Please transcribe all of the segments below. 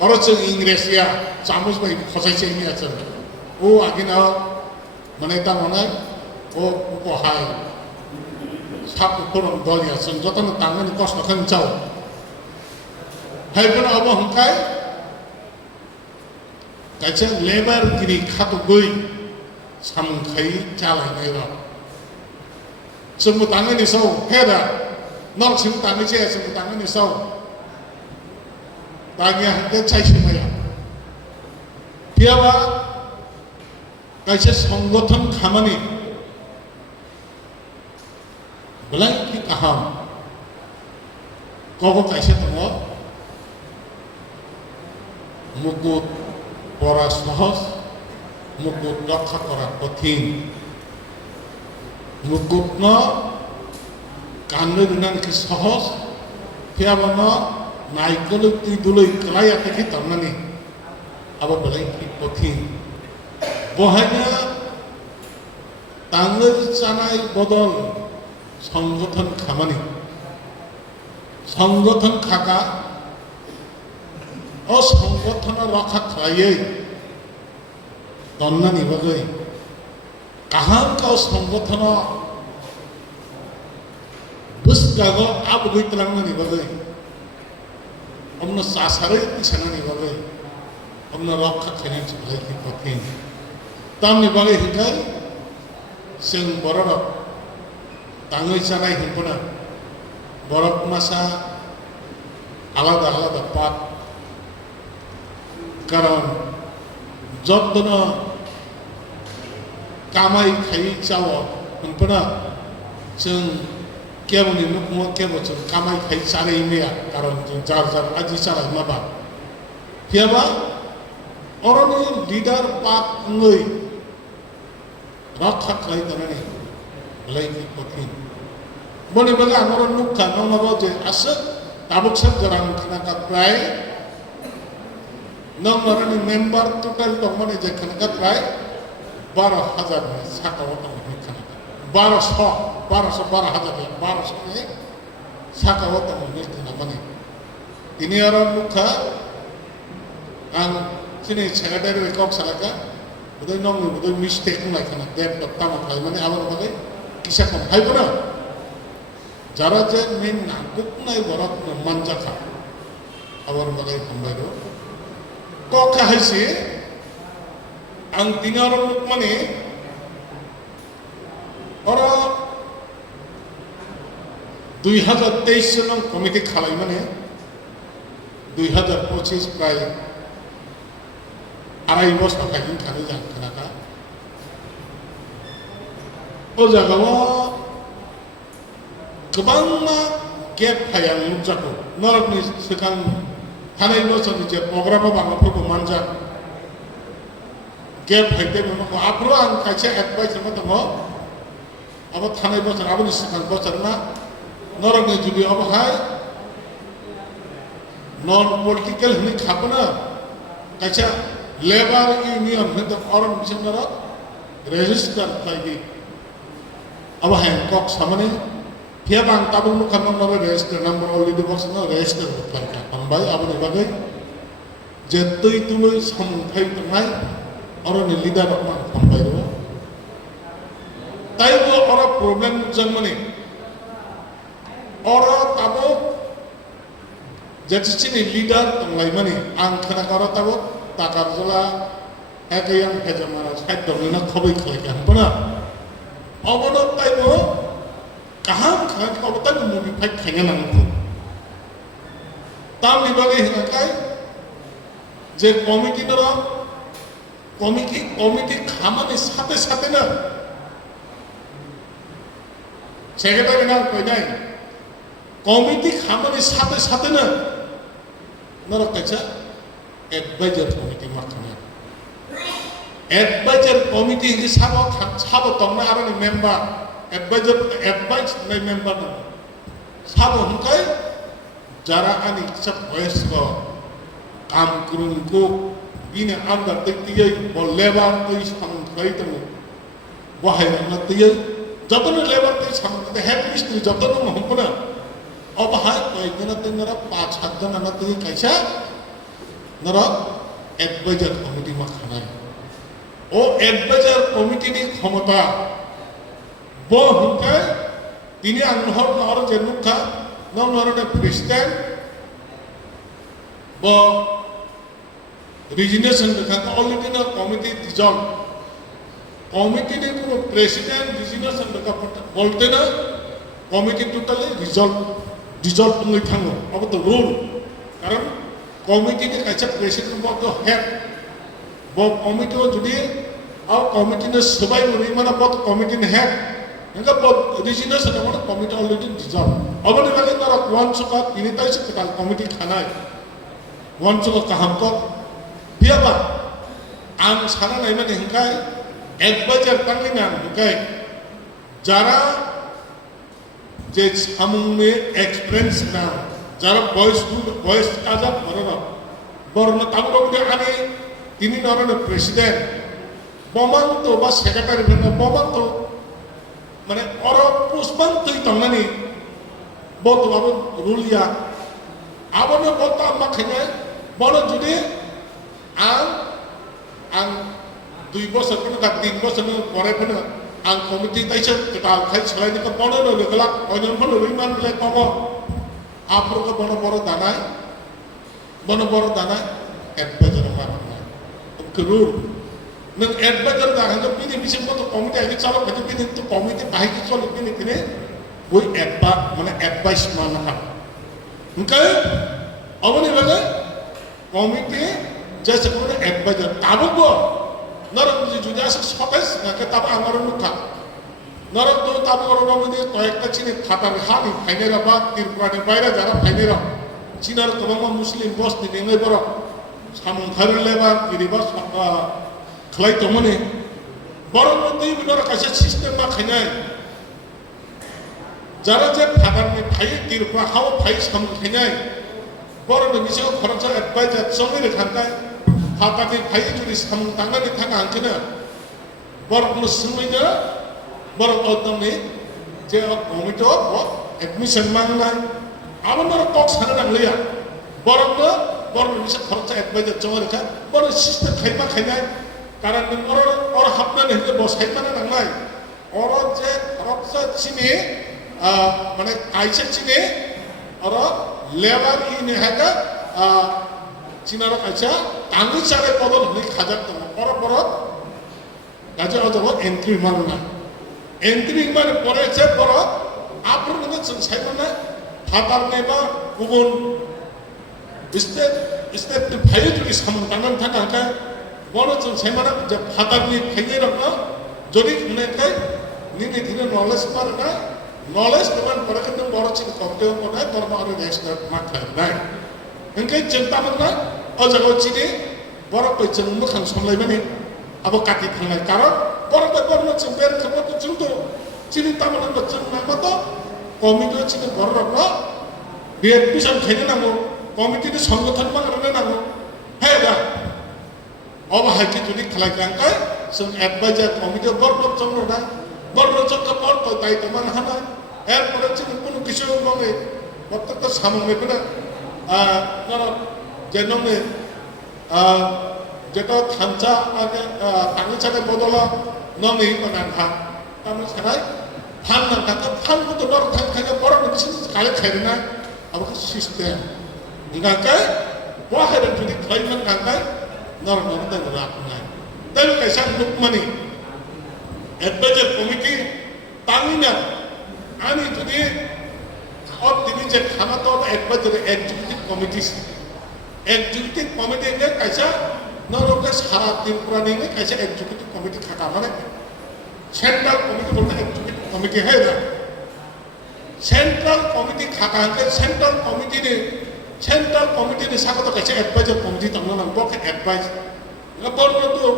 어르신 잉그레스야 짜무스바이 포사이체미야서 오 아기나 মানে তামনে ও উপহাই সাপ উপরম দলিয়াছেন যতন তাঙ্গনি কষ্ট খানচাও হাইবন অব হংকাই কাইছে লেবার গিরি খাতো গই সামখাই চালাইনাই র जोंबो तांगनि सौ हेदा नर सिं तांगनि जे जोंबो तांगनि सौ तांगिया हंते चाइसिमाया पियाबा काइसे संगठन खामानि बलाय कि काहाम कबो काइसे दङ मुकुट परा सहज मुकुट रक्षा करा कठिन मुकुटनो गाननो गोनांखि सहज फियाबानो नायकलै तुदुलै कलाया तेखि तमनानि आबो बलाय कि कठिन बहायनो तांनो जानाय बदल संगठन खामानि संगठन खाका अ संगठन रक्षा खालायै तमनानि बागै काहां का संगठन बुस्कागो अब गइतलांनानि बागै हमनो सासारै पिसानानि बागै हमनो रक्षा खालायनो थाखाय कि कठिन तामनि बागै हिंखाय जों बरफ ताङै जानाय हिंखना बरफ मासा आलादा आलादा पात कारण जतनो कामाय खायै चावो हिंखना जों केबोनि मुखुमा केबो जों कामाय खायै जानाय मैया कारण जों जार जार आजि जानाय माबा फियाबा अरनि लिडार पात नै रक्षा खालायनानै लायखि कठिन बने बगे आमर नुखा नंगबो जे आसे ताबुक सब जरां खनाका प्राय नंगरनि मेंबर टोटल दंमोन जे खनाका प्राय 12,000 में साकाव दं खनाका 1200 में साकाव दं खनाका माने तिनि आरो नुखा आं सिनि सेक्रेटारि कक सालाका उदय नंगु उदय मिस्टेक नाय खना देब तमा खाय माने आबर बगे किसा खम हायबोना যারা যে মেন নাকুক নাই বরক মানজাখা আবার বাগাই খম্বাইরো ককা হাইছে আং দিনার মানে ওরা 2023 সন কমিটি খালাই মানে 2025 প্রায় আড়াই বছর খাইন খানে যান খানাকা ও জায়গাও गोबांना गेप फाया नुजाखौ नरकनि सिगां थानाय बोसोरनि जे प्रग्रामाव बांगाफोरखौ मानजा गेप फायदे मोनखौ आफरो आं खायसे एडभाइस मा दङ अब थानाय बोसोर आबनि सिगां बोसोरना नरकनि जुबि अबहाय नन पलिटिकल हनि खाबना खायसे लेबार इउनियन हनि अरन बिसनरा रेजिस्टार खायदि अबहाय कक सामने Dia bang tabung bukan nomor register number only the box no register bukan kan baik apa ni bagai jatuh itu loh sampai tengah orang ni leader apa sampai tu tapi tu orang problem jangan ni orang tabung jadi sini leader tengah mana angkana orang tabung takar jala yang hejamara saya dulu nak khabar kelihatan benar awalnya tapi kaham kaham kau betul mungkin baik kaya nangku. Tapi bagi hengakai, je komiti nara, komiti khaman is sate na. Sekretari nang kau jai, komiti khaman is sate na. Nara kaca, advisor komiti makanya. Advisor komiti ini sabo tongna arani member. Advice नहीं member ना सब हमका जरा आनी सब वयस को काम करूँ को बिना अंदर देखती है वो लेबर तो इस हम कहीं तो वो है ना तो ये जब तो लेबर तो इस हम तो है मिस्त्री जब तो हम ना अब हाय कोई दिन तो मेरा 5-7 दिन ना तो ये कैसा nara advisor committee ma khanai o advisor committee ni khamata bo hunkai tini anhor nor jenukha nor president bo resignation dekha already na committee dissolved committee ne kono president resignation dekha bolte na committee totally dissolve ngai thango abo to rule karon committee ni kaisa president bo to head bo committee o jodi au committee ne sabai bori mana bo committee ne head enga bo resignation abo committee already dissolved abo ne lage tara one soka tini tai se kal committee khanai one soka kaham ko piaba ang sana nai mane hingkai advisor tangi nan hingkai jara যে সামনে experience না যারা বয়স কাজা বড় তাবরকে আনে তিনি নরনে president বমান্ত বা সেক্রেটারি বমান্ত মানে অর পুষ্পান্তই তংনানি বত আবো রুলিয়া আবনে বত আমা খেনে বড় যদি আং 2 বছর কোন 3 বছর পরে ফেনে ang committee tayo kita kahit selain itu bono lo legalak orang bono riman beli komo apro ke bono danai advisor mana kerur neng advisor dah hanya pilih bisa foto committee aja calo kerja pilih itu committee baik itu calo pilih woi advice mana kan engkau apa nih lagi committee jadi sebenarnya advisor tahu gua নরম যদি আসে সতেজ নাকি তারপর আমার মুখা নরম তো তারপর মধ্যে কয়েকটা চিনি খাতার হানি ফাইনেরা বা ত্রিপুরানি বাইরে যারা ফাইনেরা চীনার তোমার মুসলিম বস্তি নেমে বড় সামন খাইলে বা গিরিবা খাই তো মনে বড় মধ্যে বিনোর কাছে সিস্টেম বা খাইনাই যারা যে ফাদারনি ফাই ত্রিপুরা খাও ফাই সামন খাইনাই বড় নিচে খরচ অ্যাডভাইজার সঙ্গে রেখানটায় হাতাতে ভাই যদি সামনে থাকা আনছে না বড় কোনো সময় না বড় অদমে যে কমিটি এডমিশন মাংনাই আমার কক সারা নাংলিয়া বড় বড় নিচে খরচ অ্যাডভাইজার জমা রেখা বড় সিস্টেম খাইমা খাইনাই কারণ ওর হাবনানে হলে বসাই মানে নাংনাই ওর যে খরচ চিনে মানে কাইছে চিনে ওর লেবার ই নেহাকা চীনার কাছে টাঙ্গি চালে পদল হলে খাজার তো পর কাজে অজব এন্ট্রি মারো না এন্ট্রি মানে পরেছে পর আপনার মধ্যে সাইব না ফাতার নেই বা গুবুন স্টেপ ভাই যদি সামন টানান থাকা বড় সাইমানা যে ফাতার নিয়ে খাইয়ে রাখা যদি খাই নিনে ধীরে নলেজ পারে না নলেজ তোমার পরে কিন্তু বড় চিনি কমতেও মনে ধর্ম আরো নেক্সট মাথায় নাই engkau cinta mana? Ojo cini, borok pecah mukan somlai mana? Abo kaki khanai karon, borok cember kamu tu cintu, cini taman macam nama tu, komite cini borok na, dia bisa kene namu, komite ni sanggutan mana namu, hei dah, abo haki tu ni khalai kangkai, sung advisor komite borok cember dah, borok cember borok tai teman hana, borok cini pun kisah orang waktu tu sama mereka নর যে নমে যেটা থানচা আগে টাঙ্গি ছাড়ে বদলা নমে নাঙ্কা তামে ছাড়াই fun নাঙ্কা fun মতো বড় থান খাইলে বড় কিছু কালে খাইরে না আবার সিস্টেম ইগাকে ওয়াহের যদি খাইমান নাঙ্কাই নর নমদে রাখ নাই তাই কাইসা লুকমানি অ্যাডভাইজার কমিটি টাঙ্গি না আমি যদি और दिल्ली जे खाना तो एडवाइजर एग्जीक्यूटिव कमिटी ने कैसा न रोके सारा त्रिपुरा ने कैसे एग्जीक्यूटिव कमिटी खाता माने सेंट्रल कमिटी बोलते एग्जीक्यूटिव कमिटी है ना सेंट्रल कमिटी खाता है सेंट्रल कमिटी ने साको तो कैसे एडवाइजर कमिटी तंगना ना बोके एडवाइज ना बोल तो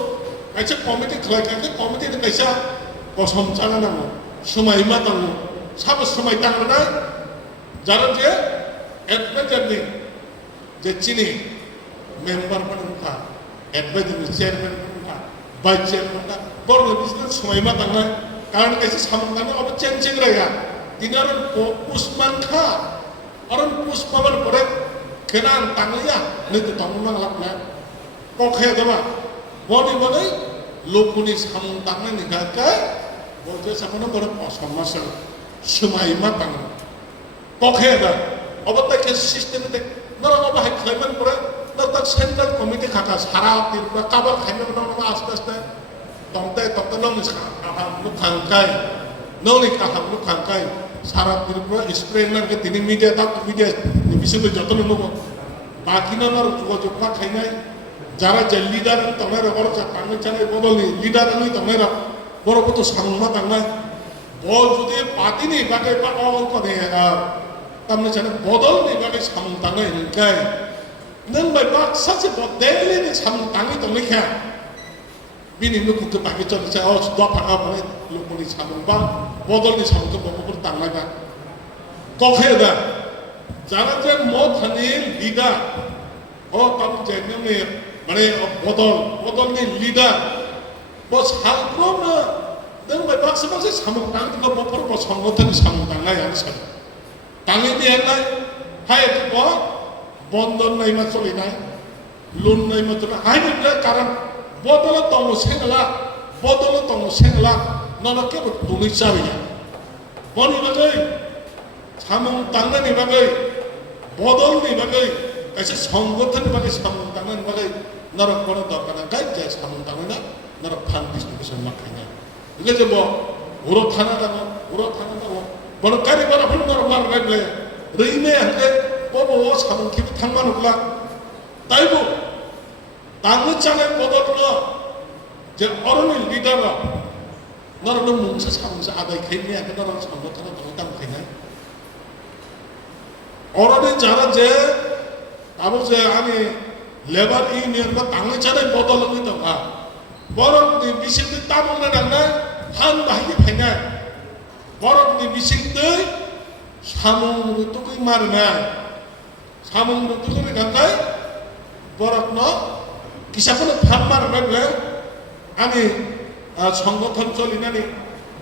कैसे कमिटी खलाई करके कमिटी ने कैसा कसम चाला ना समय मा तंगो सब समय तंगना যারা যে অ্যাডভাইজার নেই যে চিনি মেম্বার বানানোটা অ্যাডভাইজার চেয়ারম্যান বানানোটা ভাইস চেয়ারম্যানটা বড় বিজনেস সময় মা তাঙ্গাই কারণ কাছে সামনে অব চেঞ্জিং রাইয়া দিনার পুষ্পান খা অরন পুষ্পাবার পরে kenan tangnya itu tanggung ngalap lah kok kayak apa body body lukuni samung tangnya nih kakak boleh sama nomor kosong masuk semai matang kok kayak apa obat tak sistem itu nara apa hak klaiman pura nara central committee kakak sarap itu kabar klaiman nara aste tongte nong kaham lu kangkai nong kaham lu kangkai sarap itu pura explainer ke tini media tak media bisa berjatuh nunggu বাকি না আর যোগাযোগ না খাই নাই যারা যে leader তোমরা বড় চাকরি চালাই বদলি লিডার আমি তোমরা বড় কত সাংমা তাংনাই বল যদি পাতি নেই বাকে বা অল করে তামনে জানে বদল নেই বাকে সাং তাংনাই নকাই নং বাই বাক সাচে বদলে নি সাং তাংনি তোমরা খা বিনি লুকুতে বাকি চলছে ও দফা মানে লুকুনি সাংবা বদলনি সাংকে বকর তাংনাই বা কখেদা যারা যে মথানির লিডার ও তার যে মানে বদলনি লিডার বস হালক্রম নং বাই বাক্স বাক্স সামুক তাংতিকে বপর ব সংগঠনের সামুক তাংনাই আর সাম তাংনি দিয়ে নাই হাই ব বন্ধন নাই মা চলি নাই লোন নাই মা চলি হাই নে কারণ বদল তং সেংলা ননকে তুনি চাবিয়া বনি বাগৈ সামুক তাংনানি বাগৈ বদলনি বাগৈ কাছে সংগঠন বাগৈ সামুক তাংনানি বাগৈ নরক বড় দরকার না গাই যে সামুক তাংনা নরক ফান ডিস্ট্রিবিউশন মাখাইনা 이게 저 뭐 우로 타나다고 뭐는 까리 바라 불 너로 말 레블레 레이메 한테 뭐뭐 사문 기비 탕만 없라 তাইবো 당의 장에 보더러 제 어른의 리더라 너는 뭉쳐 사무서 아다이 개미야 그 너는 상고타나 너무 땀 개냐 어른이 자라 제 아버지 아니 레바 이니언과 당의 장에 보더러 있다가 버럭니 미신들 따먹는 않나 한 바이게 패냐 버럭니 미신들 사몽으로 뚜기 마르나 사몽으로 뚜기를 간가이 버럭너 기사코는 반말을 왜 아니 সংগঠন চলিনানি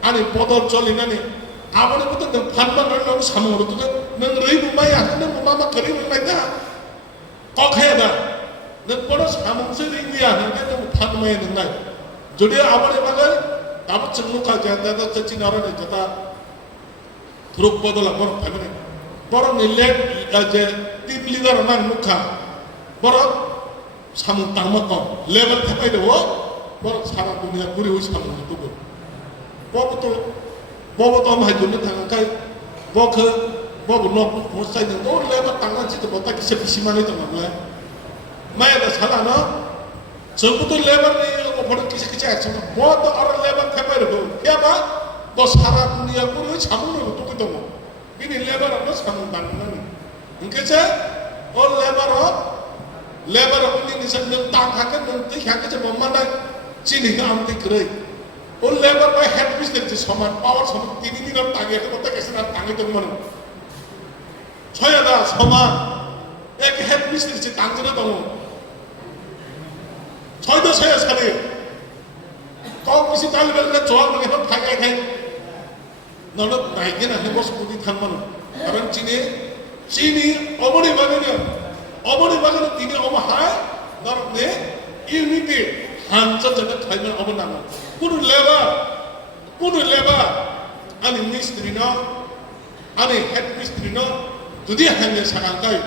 아니 বদল চলিনানি 아버지부터 너 반말을 하고 사몽으로 뚜기 너 의부 마이 아는 마마 그리는 마이다 꼭 해야 돼 너 버럭 사몽스를 이야 하는 게 너무 반마에 능나 যদি আবার এবারে তারপর চুমুকা যেটা চচি নরনে যেটা গ্রুপ বদলা বড় ফ্যামিলি বড় নিলেট যে টিম লিডার না মুখা বড় সামু তামক লেভেল থাকাই দেব বড় সারা দুনিয়া ঘুরে ওই সামু দুটো বব তো মাই জন্য থাকাই বব নক মোসাই দেন ও লেভেল তাঙ্গা চিতে বতা কিসে পিসিমানি তো মামলা মায়ের সালা না 저부터 레벨이 오버는 기차 액션 뭐도 어른 레벨 태버리고 야마 너 사람 두니야 꾸르 자문으로 또 그동안 이니 레벨은 너 자문 당는 그치 어 레벨은 우리 니선 너 땅하게 너 향게 저 뭔만다 지니가 아무리 그래 어 레벨 뭐 헤드비스 될지 서만 파워 서만 디디디는 땅에 그것도 계속 땅에 되면 저야다 서만 이렇게 헤드비스 될지 땅들어 동 저희도 서야 살아요. 거기서 달리면 좋아하는 게 파괴해. 너는 나에게는 해보고 싶은 탕만은 다른 찐이 어머니 막으면 니네 어머 하이 너는 내 일미디 한전전에 갈면 어머 나가 꾸는 레바 아니 미스트리너 아니 헤드 미스트리너 두디 한게 사강가이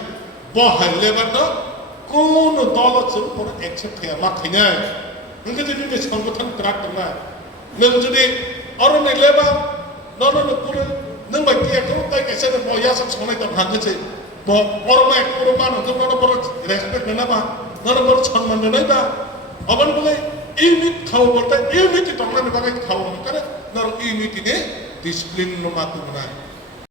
뭐할 레바너 কোন দল পরে একসেপ্ট হয়ে মাখাইনা নঙ্গে যদি সংগঠন ট্রাক করনা নং যদি অরণ্য লেবা নরন পুরে নং বাই কে তো তাই কেসে বয়া সব সনাই তো ভাঙছে ব অরণ্য এক পুরো মান তো বড় রেসপেক্ট না বা নর বড় সম্মান নাই বা অবন বলে ইউনিট খাও বলতে ইউনিট তোমরা বাগাই খাও করে নর ইউনিটি নে ডিসিপ্লিন মাত্র না